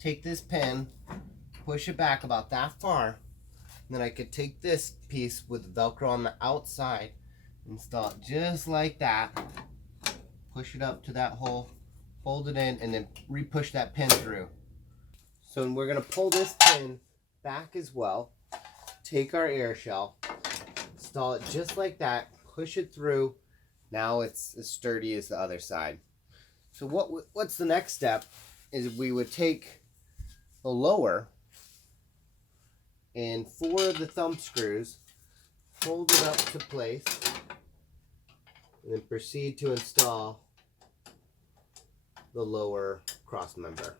take this pin, push it back about that far, and then I could take this piece with Velcro on the outside, install it just like that, push it up to that hole, hold it in, and then re-push that pin through. So we're going to pull this pin back as well, take our air shell, install it just like that, push it through. Now it's as sturdy as the other side. So what's the next step is we would take the lower and 4 of the thumb screws, hold it up to place, and then proceed to install the lower cross member.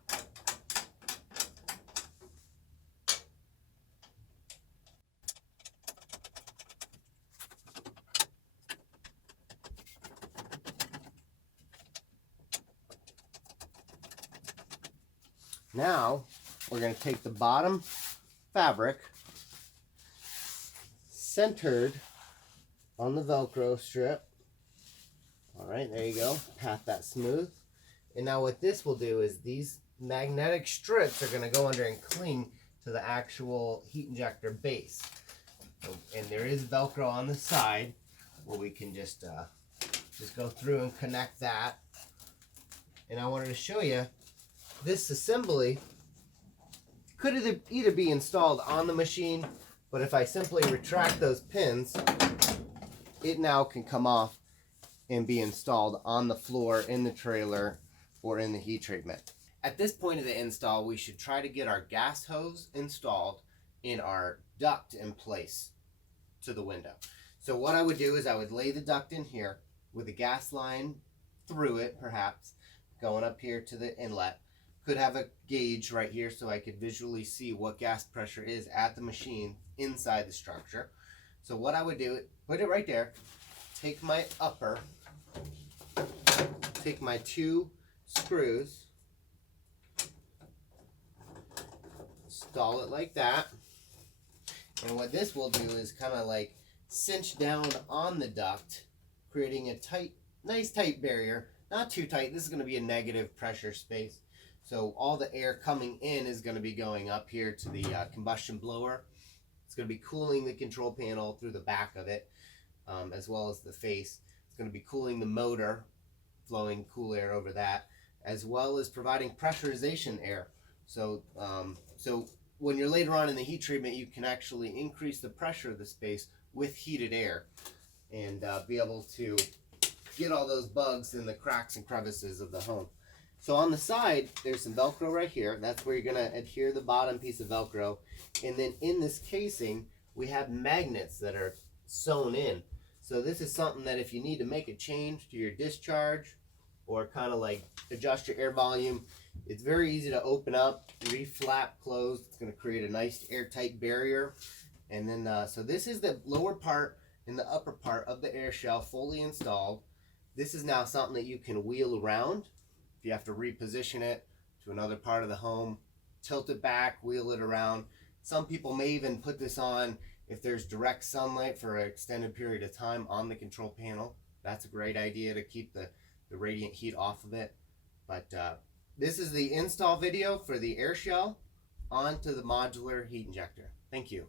Now we're going to take the bottom fabric centered on the Velcro strip. All right, there you go. Pat that smooth. And now what this will do is these magnetic strips are going to go under and cling to the actual heat injector base. And there is Velcro on the side where we can just go through and connect that. And I wanted to show you this assembly could either be installed on the machine, but if I simply retract those pins, it now can come off and be installed on the floor, in the trailer, or in the heat treatment. At this point of the install, we should try to get our gas hose installed in our duct in place to the window. So what I would do is I would lay the duct in here with a gas line through it, perhaps, going up here to the inlet. Could have a gauge right here so I could visually see what gas pressure is at the machine inside the structure. So what I would do, put it right there, take my upper, take my 2 screws, install it like that, and what this will do is kind of like cinch down on the duct, creating a tight, nice tight barrier. Not too tight. This is going to be a negative pressure space. So all the air coming in is going to be going up here to the combustion blower. It's going to be cooling the control panel through the back of it, as well as the face. It's going to be cooling the motor, flowing cool air over that, as well as providing pressurization air. So, so when you're later on in the heat treatment, you can actually increase the pressure of the space with heated air and be able to get all those bugs in the cracks and crevices of the home. So on the side, there's some Velcro right here. That's where you're going to adhere the bottom piece of Velcro. And then in this casing, we have magnets that are sewn in. So this is something that if you need to make a change to your discharge or kind of like adjust your air volume, it's very easy to open up, re-flap closed. It's going to create a nice airtight barrier. And then, so this is the lower part and the upper part of the air shell fully installed. This is now something that you can wheel around. If you have to reposition it to another part of the home, tilt it back, wheel it around. Some people may even put this on if there's direct sunlight for an extended period of time on the control panel. That's a great idea to keep the radiant heat off of it. But this is the install video for the air shell onto the modular heat injector. Thank you.